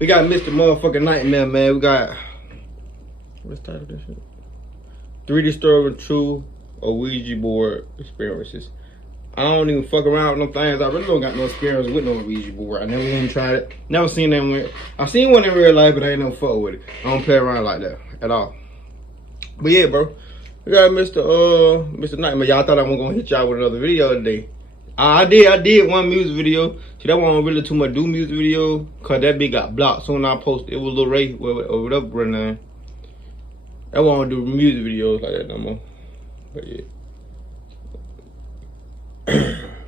We got Mr. Motherfucking Nightmare, man. We got, what's the title of this shit? 3 Disturbing True Ouija Board Experiences. I don't even fuck around with them things. I really don't got no experience with no Ouija board. I never even tried it. Never seen them with. I've seen one in real life, but I ain't never fuck with it. I don't play around like that at all. But yeah, bro. We got Mr. Nightmare. Y'all thought I wasn't gonna hit y'all with another video today. I did one music video. See, that wasn't really too much do music video, cause that bitch got blocked. Soon I posted, it was Lil Ray or whatever brand name. I won't do music videos like that no more. But yeah.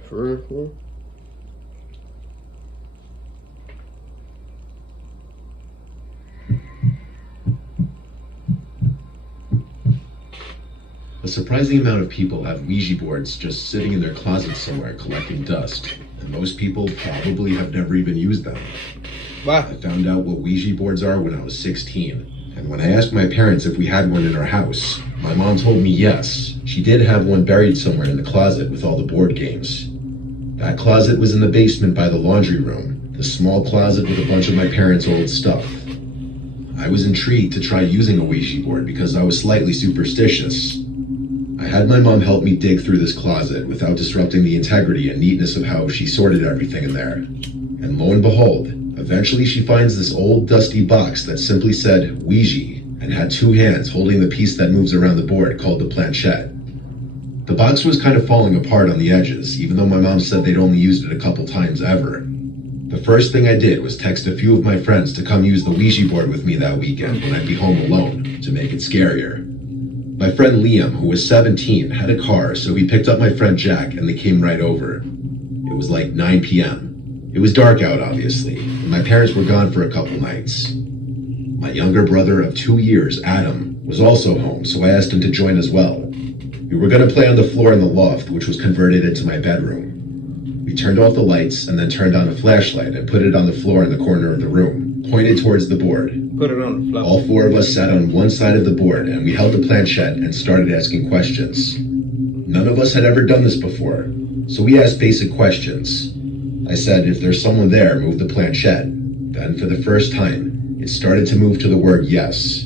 For real. A surprising amount of people have Ouija boards just sitting in their closets somewhere collecting dust, and most people probably have never even used them. Wow. I found out what Ouija boards are when I was 16, and when I asked my parents if we had one in our house, my mom told me yes, she did have one buried somewhere in the closet with all the board games. That closet was in the basement by the laundry room, the small closet with a bunch of my parents' old stuff. I was intrigued to try using a Ouija board because I was slightly superstitious. I had my mom help me dig through this closet without disrupting the integrity and neatness of how she sorted everything in there. And lo and behold, eventually she finds this old dusty box that simply said Ouija and had 2 hands holding the piece that moves around the board called the planchette. The box was kind of falling apart on the edges, even though my mom said they'd only used it a couple times ever. The first thing I did was text a few of my friends to come use the Ouija board with me that weekend when I'd be home alone, to make it scarier. My friend Liam, who was 17, had a car, so he picked up my friend Jack and they came right over. It was like 9 p.m. It was dark out, obviously, and my parents were gone for a couple nights. My younger brother of 2 years, Adam, was also home, so I asked him to join as well. We were going to play on the floor in the loft, which was converted into my bedroom. We turned off the lights and then turned on a flashlight and put it on the floor in the corner of the room, pointed towards the board. Put it on the floor. All 4 of us sat on one side of the board and we held the planchette and started asking questions. None of us had ever done this before, so we asked basic questions. I said, if there's someone there, move the planchette. Then for the first time, it started to move to the word yes.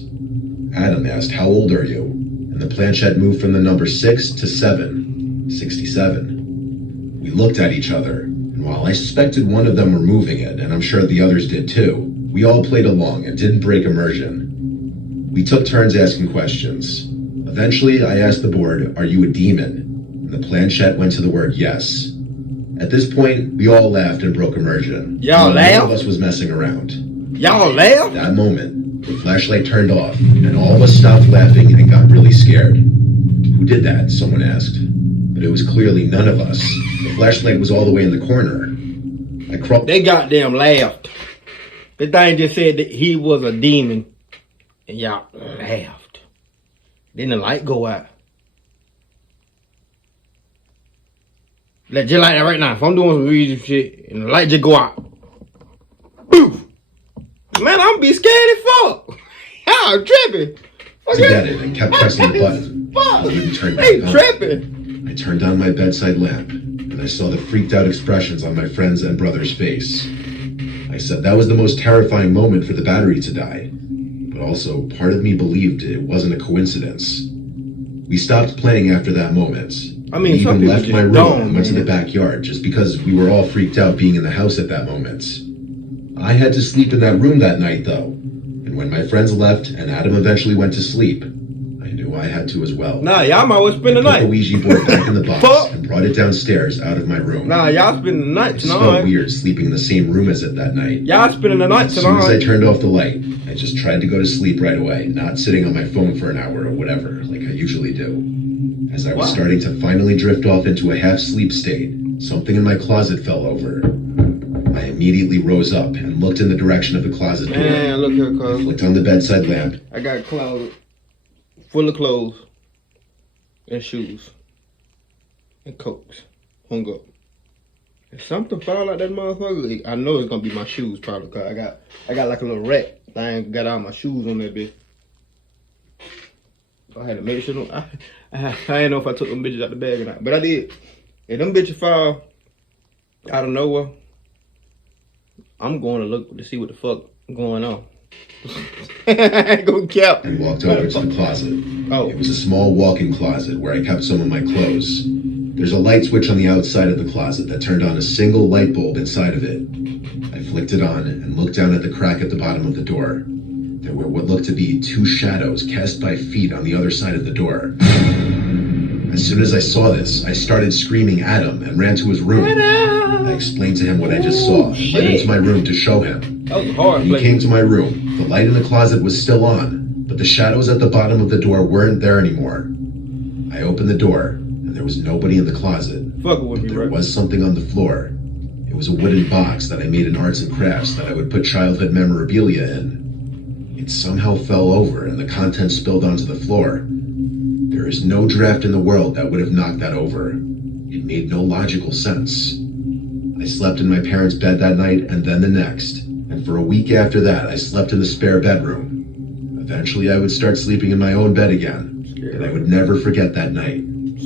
Adam asked, how old are you? And the planchette moved from the number 6 to 7, 67. We looked at each other, and while I suspected one of them were moving it, and I'm sure the others did too, we all played along and didn't break immersion. We took turns asking questions. Eventually, I asked the board, are you a demon? And the planchette went to the word yes. At this point, we all laughed and broke immersion. Y'all laughed? None of us was messing around. Y'all laughed? That moment, the flashlight turned off, and all of us stopped laughing and got really scared. Who did that? Someone asked. But it was clearly none of us. The flashlight was all the way in the corner. They goddamn laughed. The thing just said that he was a demon, and y'all laughed. Then the light go out. Just like that right now. If I'm doing some Ouija shit, and the light just go out. Boof! Man, I'm be scared as fuck. Y'all tripping. To get it and kept pressing the button. Fuck. It wouldn't turn back They on. tripping. I turned on my bedside lamp, and I saw the freaked out expressions on my friend's and brother's face. I said that was the most terrifying moment for the battery to die, but also part of me believed it wasn't a coincidence. We stopped playing after that moment. I mean, we some even people left just my room don't, and went to the backyard just because we were all freaked out being in the house at that moment. I had to sleep in that room that night though, and when my friends left and Adam eventually went to sleep, I knew I had to as well. Nah, y'all might well spend the I put night. the Ouija board back in the box and brought it downstairs out of my room. Nah, y'all spending the night It felt tonight. weird sleeping in the same room as it that night. Y'all spending the night As soon as I tonight. turned off the light, I just tried to go to sleep right away, not sitting on my phone for an hour or whatever, like I usually do. As I was starting to finally drift off into a half-sleep state, something in my closet fell over. I immediately rose up and looked in the direction of the closet door. Man, look here, I cuz. flicked on the bedside lamp. I got a closet full of clothes and shoes and coats hung up. If something fall out that motherfucker, I know it's gonna be my shoes probably, cause I got like a little rack thing, got all my shoes on that bitch. So I had to make sure I didn't know if I took them bitches out the bag or not, but I did. If them bitches fall out of nowhere, I'm going to look to see what the fuck going on. Go cap. And walked over to the closet. Oh. It was a small walk-in closet where I kept some of my clothes. There's a light switch on the outside of the closet that turned on a single light bulb inside of it. I flicked it on and looked down at the crack at the bottom of the door. There were what looked to be two shadows cast by feet on the other side of the door. As soon as I saw this, I started screaming at him and ran to his room. I explained to him what I just saw and went into my room to show him. That was hard. He came to my room. The light in the closet was still on, but the shadows at the bottom of the door weren't there anymore. I opened the door, and there was nobody in the closet. Fuck with me, There right? was something on the floor. It was a wooden box that I made in arts and crafts that I would put childhood memorabilia in. It somehow fell over, and the contents spilled onto the floor. There is no draft in the world that would have knocked that over. It made no logical sense. I slept in my parents' bed that night and then the next, and for a week after that, I slept in the spare bedroom. Eventually, I would start sleeping in my own bed again, and I would never forget that night.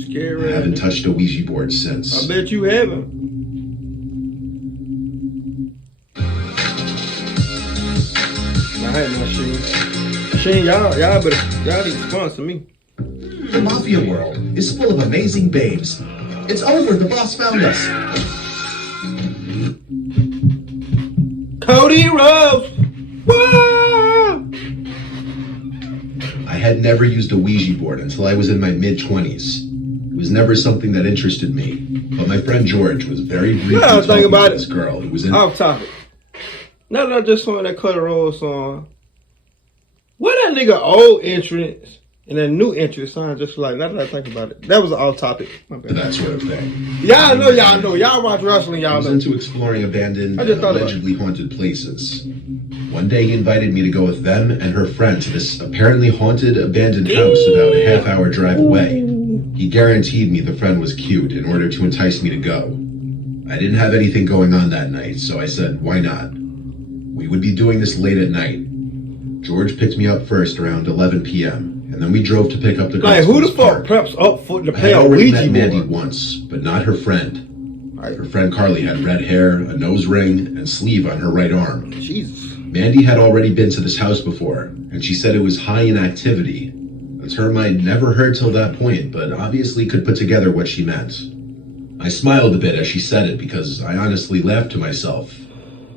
Scary. I haven't touched a Ouija board since. I bet you haven't. I had no Sheen. Sheen, y'all need to sponsor me. The Mafia world is full of amazing babes. It's over, the boss found us. Cody Rose. Whoa! I had never used a Ouija board until I was in my mid-20s. It was never something that interested me, but my friend George was very briefly talking about this girl who was in... Off topic. Now that I just saw that Cody Rose song, what that nigga old entrance and that new entrance sound just like, now that I think about it. That was off topic. My bad. that sort of thing. Y'all know. Y'all watch wrestling, I y'all was know. into exploring abandoned I and just thought about allegedly haunted places. One day he invited me to go with them and her friend to this apparently haunted abandoned house about a half-hour drive away. He guaranteed me the friend was cute in order to entice me to go. I didn't have anything going on that night, so I said, why not? We would be doing this late at night. George picked me up first around 11 p.m., and then we drove to pick up the girls. Like, who from the this fuck park. preps up for to I play had a already Ouija met Mandy board? once, but not her friend. Right. Her friend Carly had red hair, a nose ring, and sleeve on her right arm. Jesus. Mandy had already been to this house before, and she said it was high in activity. A term I'd never heard till that point, but obviously could put together what she meant. I smiled a bit as she said it because I honestly laughed to myself.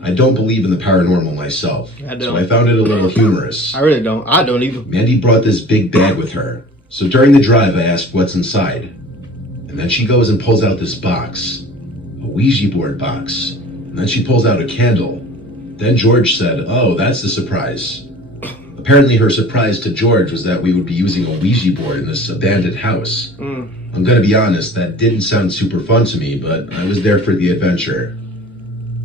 I don't believe in the paranormal myself, so I found it a little humorous. I really don't. I don't either. Mandy brought this big bag with her, so during the drive I asked what's inside. And then she goes and pulls out this box, a Ouija board box, and then she pulls out a candle. Then George said, oh, that's the surprise. Apparently her surprise to George was that we would be using a Ouija board in this abandoned house. I'm gonna be honest, that didn't sound super fun to me, but I was there for the adventure.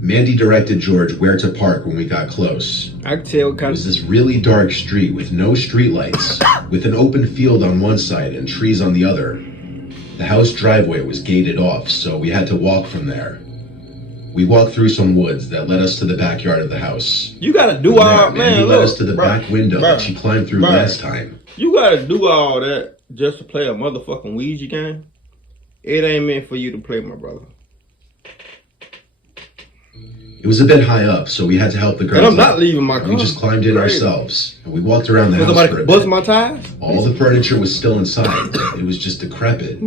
Mandy directed George where to park when we got close. I can tell It kind was of. this really dark street with no streetlights, with an open field on one side and trees on the other. The house driveway was gated off, so we had to walk from there. We walked through some woods that led us to the backyard of the house. You gotta do From all, there, Mandy man. led Look, us to the bro, back window bro, that she climbed through bro. last time. You gotta do all that just to play a motherfucking Ouija game. It ain't meant for you to play, my brother. It was a bit high up, so we had to help the girls. And I'm not out. leaving my And car. we just climbed in Crazy. ourselves, and we walked around the So house somebody for a could bust bit. my tires? All the furniture was still inside. It was just decrepit.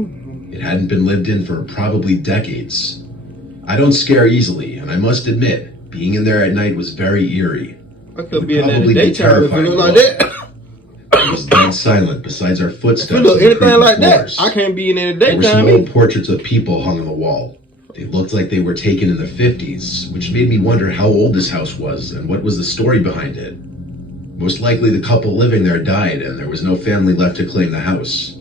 It hadn't been lived in for probably decades. I don't scare easily, and I must admit, being in there at night was very eerie. I could be in there in Probably the be daytime if it terrifying look like to that. It was dead silent besides our If footsteps. it look on the anything creaky like that, floors. I can't be in there in the There were some daytime old either. portraits of people hung on the wall. They looked like they were taken in the 50s, which made me wonder how old this house was and what was the story behind it. Most likely the couple living there died and there was no family left to claim the house.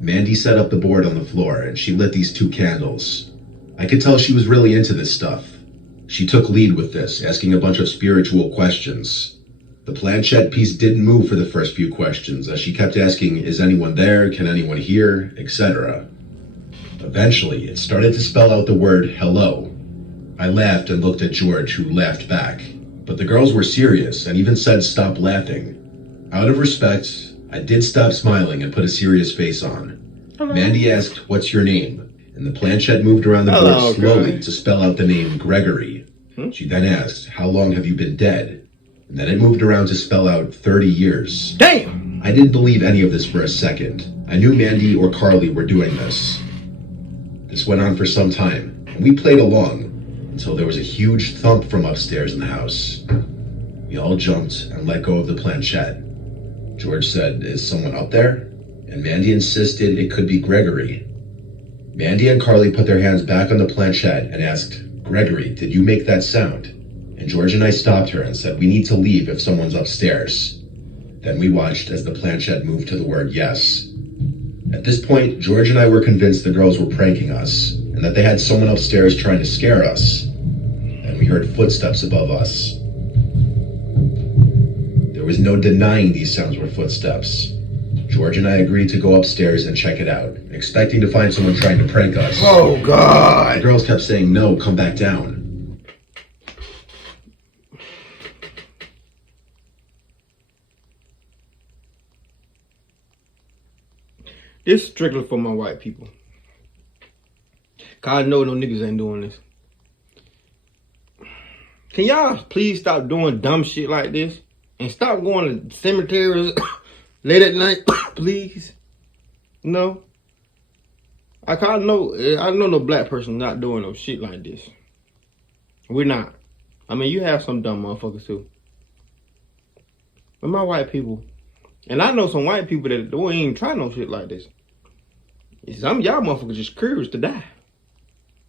Mandy set up the board on the floor and she lit these 2 candles. I could tell she was really into this stuff. She took lead with this, asking a bunch of spiritual questions. The planchette piece didn't move for the first few questions, as she kept asking, is anyone there, can anyone hear, etc. Eventually, it started to spell out the word hello. I laughed and looked at George, who laughed back. But the girls were serious and even said stop laughing. Out of respect, I did stop smiling and put a serious face on. Mandy asked, what's your name? And the planchette moved around the Hello, board slowly guys. to spell out the name Gregory. She then asked, how long have you been dead? and then it moved around to spell out 30 years. Damn! I didn't believe any of this for a second. I knew Mandy or Carly were doing this. This went on for some time, and we played along until there was a huge thump from upstairs in the house. We all jumped and let go of the planchette. George said, "Is someone up there?" And Mandy insisted it could be Gregory. Mandy and Carly put their hands back on the planchette and asked, "Gregory, did you make that sound?" And George and I stopped her and said, "We need to leave if someone's upstairs." Then we watched as the planchette moved to the word yes. At this point, George and I were convinced the girls were pranking us and that they had someone upstairs trying to scare us. And we heard footsteps above us. There was no denying these sounds were footsteps. George and I agreed to go upstairs and check it out, expecting to find someone trying to prank us. Oh, God. The girls kept saying, "No, come back down." This is strictly for my white people. Cause I know no niggas ain't doing this. Can y'all please stop doing dumb shit like this? And stop going to cemeteries late at night, please? No. I know no black person not doing no shit like this. We're not. I mean, you have some dumb motherfuckers too. But my white people, and I know some white people that don't even try no shit like this. Some of y'all motherfuckers just curious to die.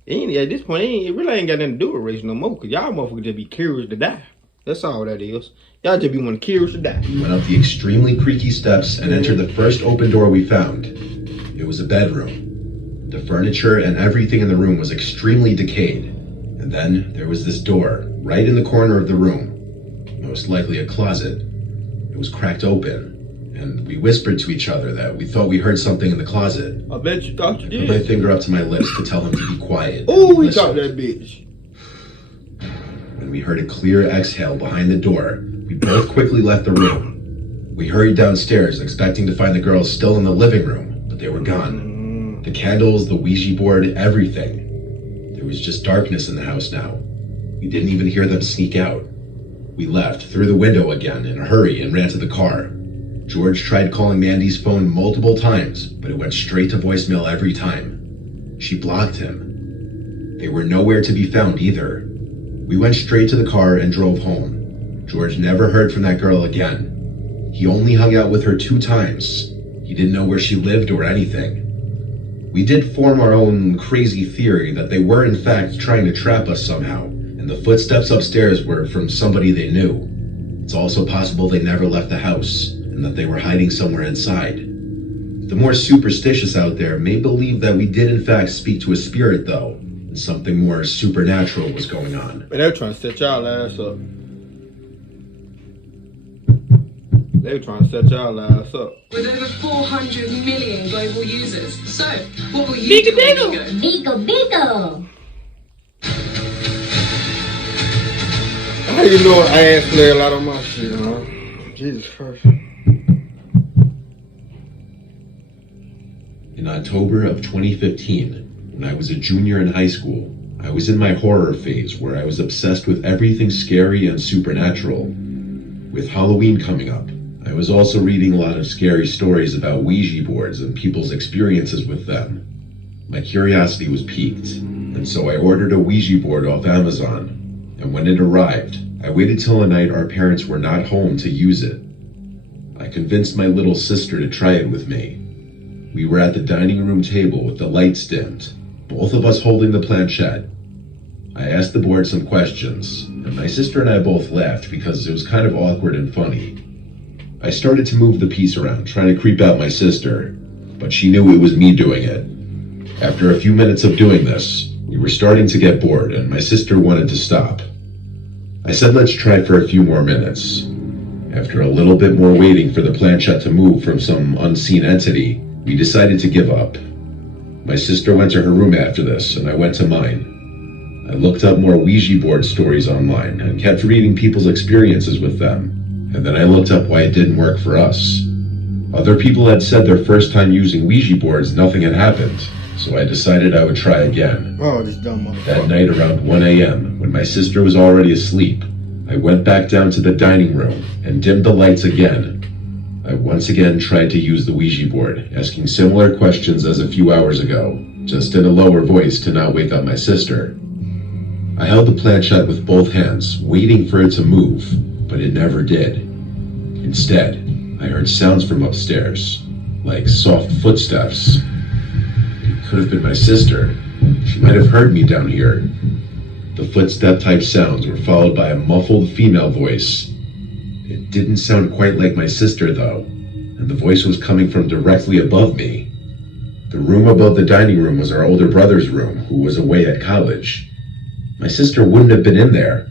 At this point, it really ain't got nothing to do with race no more. Cause y'all motherfuckers just be curious to die. That's all that is. Y'all just be wanting curious to die. We went up the extremely creaky steps and entered the first open door we found. It was a bedroom. The furniture and everything in the room was extremely decayed. And then there was this door, right in the corner of the room. Most likely a closet. It was cracked open. And we whispered to each other that we thought we heard something in the closet. I bet you thought you I did. put my finger up to my lips to tell him to be quiet. Oh, he caught that bitch. When we heard a clear exhale behind the door, we both quickly left the room. We hurried downstairs, expecting to find the girls still in the living room, but they were gone. The candles, the Ouija board, everything. There was just darkness in the house now. We didn't even hear them sneak out. We left, through the window again, in a hurry, and ran to the car. George tried calling Mandy's phone multiple times, but it went straight to voicemail every time. She blocked him. They were nowhere to be found either. We went straight to the car and drove home. George never heard from that girl again. He only hung out with her 2 times. He didn't know where she lived or anything. We did form our own crazy theory that they were in fact trying to trap us somehow, and the footsteps upstairs were from somebody they knew. It's also possible they never left the house, and that they were hiding somewhere inside. The more superstitious out there may believe that we did in fact speak to a spirit though, and something more supernatural was going on. But they were trying to set y'all ass up. They were trying to set y'all ass up. With over 400 million global users. So, what will you do when you go? Bigo, bigo. How you know I ass play a lot of my shit, huh? Jesus Christ. In October of 2015, when I was a junior in high school, I was in my horror phase where I was obsessed with everything scary and supernatural. With Halloween coming up, I was also reading a lot of scary stories about Ouija boards and people's experiences with them. My curiosity was piqued, and so I ordered a Ouija board off Amazon. And when it arrived, I waited till a night our parents were not home to use it. I convinced my little sister to try it with me. We were at the dining room table with the lights dimmed, both of us holding the planchette. I asked the board some questions, and my sister and I both laughed because it was kind of awkward and funny. I started to move the piece around, trying to creep out my sister, but she knew it was me doing it. After a few minutes of doing this, we were starting to get bored, and my sister wanted to stop. I said let's try for a few more minutes. After a little bit more waiting for the planchette to move from some unseen entity, we decided to give up. My sister went to her room after this, and I went to mine. I looked up more Ouija board stories online and kept reading people's experiences with them, and then I looked up why it didn't work for us. Other people had said their first time using Ouija boards nothing had happened, so I decided I would try again. Oh, this dumb motherfucker. That night around 1 a.m., when my sister was already asleep, I went back down to the dining room and dimmed the lights again. I once again tried to use the Ouija board, asking similar questions as a few hours ago, just in a lower voice to not wake up my sister. I held the planchette with both hands, waiting for it to move, but it never did. Instead, I heard sounds from upstairs, like soft footsteps. It could have been my sister. She might have heard me down here. The footstep-type sounds were followed by a muffled female voice. It didn't sound quite like my sister, though, and the voice was coming from directly above me. The room above the dining room was our older brother's room, who was away at college. My sister wouldn't have been in there.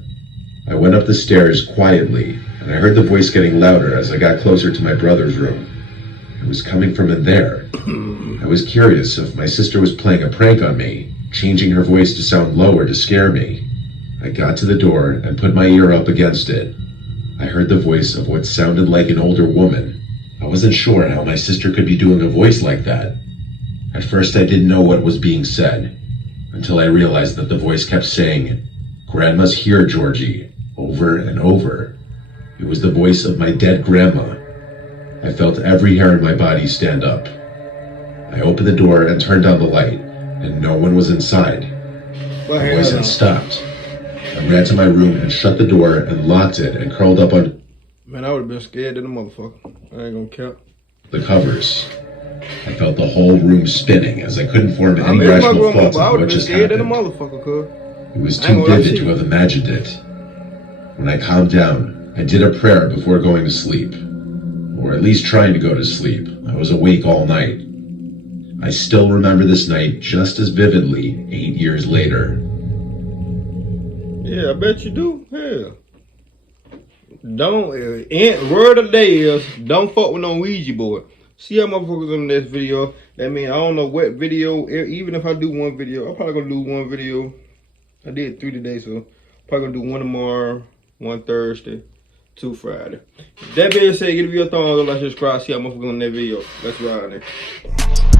I went up the stairs quietly, and I heard the voice getting louder as I got closer to my brother's room. It was coming from in there. I was curious if my sister was playing a prank on me, changing her voice to sound lower to scare me. I got to the door and put my ear up against it. I heard the voice of what sounded like an older woman. I wasn't sure how my sister could be doing a voice like that. At first I didn't know what was being said, until I realized that the voice kept saying, "Grandma's here, Georgie," over and over. It was the voice of my dead grandma. I felt every hair in my body stand up. I opened the door and turned on the light, and no one was inside. The voice had stopped. I ran to my room and shut the door and locked it and curled up on... Man, I would have been scared of the motherfucker. I ain't gonna care. ...the covers. I felt the whole room spinning as I couldn't form any rational thoughts on what just happened. It was too vivid to have imagined it. When I calmed down, I did a prayer before going to sleep. Or at least trying to go to sleep. I was awake all night. I still remember this night just as vividly 8 years later. Yeah, I bet you do. Hell. Don't, word of the day is, don't fuck with no Ouija board. See how motherfuckers in this video. That means I don't know what video, even if I do one video, I'm probably gonna do one video. I did 3 today, so probably gonna do one tomorrow, one Thursday, 2 Friday. That being said, give me a thumbs up, like, subscribe, see how motherfuckers in that video. Let's ride it.